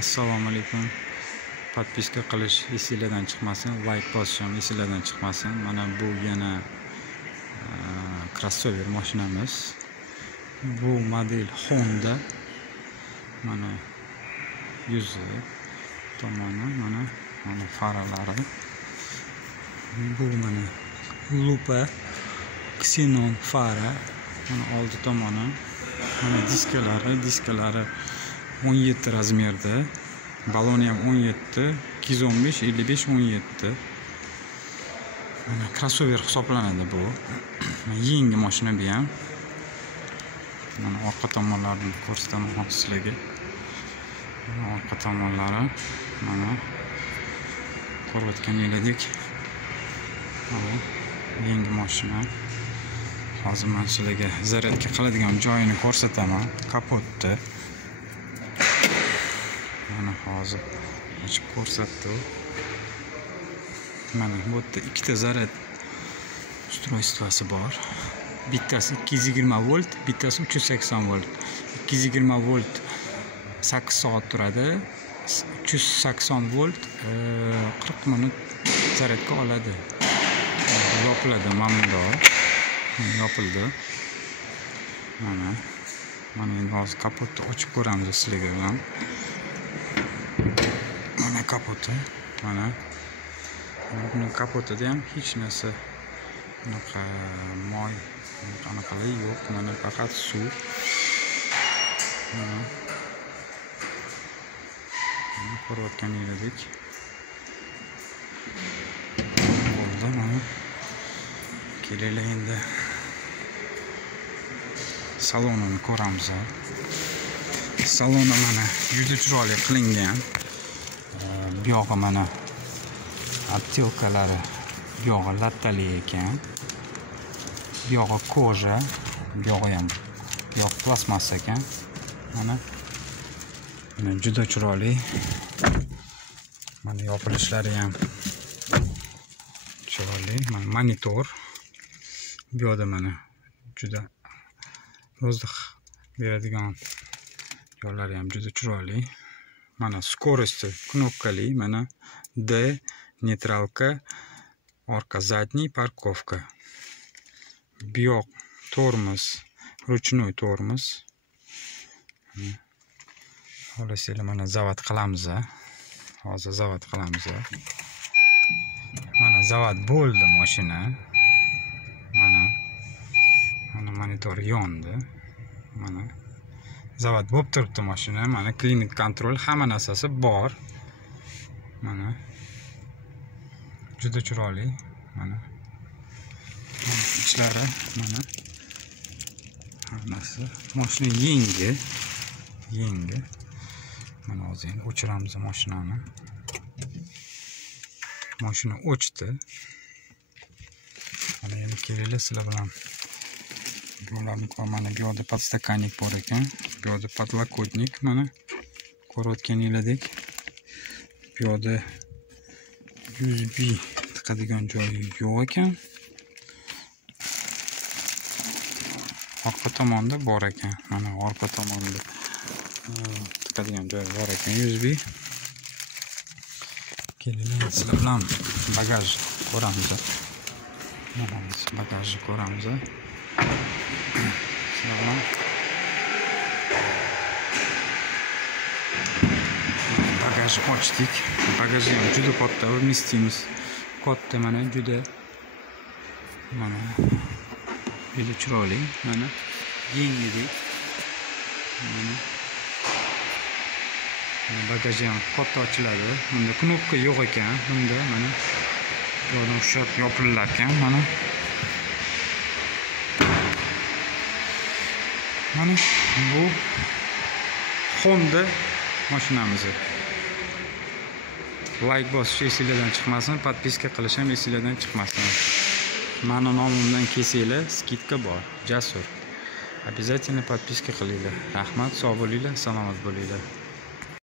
Assalomu alaykum. Podpiska qilish esingizdan chiqmasin, like bosish ham esingizdan chiqmasin. Mana bu yana crossover mashinamiz. Bu model Honda. Mana yuzi tomoni, mana faralari. Bu mana lupa xenon fara. Mana oldi tomoni. Mana diskalari 17 razmerda. Baloni ham 17, 215, 55, 17. Mana crossover hisoblanadi bu. Yangi mashina bu ham. Mana orqa tomonlarini ko'rsataman sizlarga. Mana orqa tomonlari mana ko'rayotganingizdek. Mana yangi mashina. Hozir men sizlarga zaryadka qiladigan joyini ko'rsataman. Kapotda. Mana hozir ochib ko'rsatdi. Mana bu yerda ikkita zaryad ustroyствоsi bor. Bittasi 220 volt, bittasi 380 volt. 220 volt 8 soat turadi. 380 volt 40 minut zaryadga oladi. Yopiladi mamnundor. Yopildi. Mana endi hozir kapotni ochib ko'ramiz sizlarga bilan. Mana kapoti, mana buni kapotida ham hech narsa bunaqa moy qanaqalar yo'q, mana faqat suv. Mana ko'rayotganingizdek. Bo'ldi, mana kelinglar endi salonini ko'ramiz. Saloni mana juda chiroyli qilingan. Bu yog'i mana attilkalari bu yog'i lattali ekan. Bu yog'i koja, bu yog'i ham plastmassa ekan. Mana juda chiroyli. Mana yopilishlari ham chiroyli. Mana monitor. Bu yerda mana juda воздух beradigan yo'llari ham juda chiroyli. Mana скорости knopkali, mana D, neytralka, orqa задний, parkovka. Bu yoq tormoz, ruchnoy tormoz. Xo'lasizlar mana zavod qilamiz. Hozir zavod qilamiz. Mana zavod bo'ldi mashina. Mana monitor yondi. Mana zavod bo'lib turibdi mashina. Mana klimat kontrol, hamma narsasi bor. Mana juda chiroyli. Mana ichlari mana hammasi. Mashina yangi. Mana hozir endi o'chiramiz mashinani. Mashina o'chdi. Mana endi kelinglar sizlar bilan mana bu yerda podstakannik bor ekan. Bu yerda podlokotnik mana ko'rayotganingizdek. Bu yerda USB tiqadigan joyi yo'q ekan. Orqa tomonda bor ekan. Mana orqa tomonda tiqadigan joyi bor ekan USB. Kelinglar sizlar bilan bagaj ko'ramiz. Mana bagajni ko'ramiz. Bagaj ochdik. Bagaj ham juda katta, vmestimiz katta, mana juda chiroyli, mana yengidek. Mana bagaj ham katta ochiladi. Bunda knopka yo'q ekan. Bunda mana bu yerdan ushlab yopilar ekan. Mana bu Honda mashinamiz. Like bosish esingizdan chiqmasin, podpiska qilish ham esingizdan chiqmasin. Meni nomimdan kelsanglar, skidka bor. Jasur. Обязательно podpiska qilinglar. Rahmat, sog' bo'linglar, salomat bo'linglar.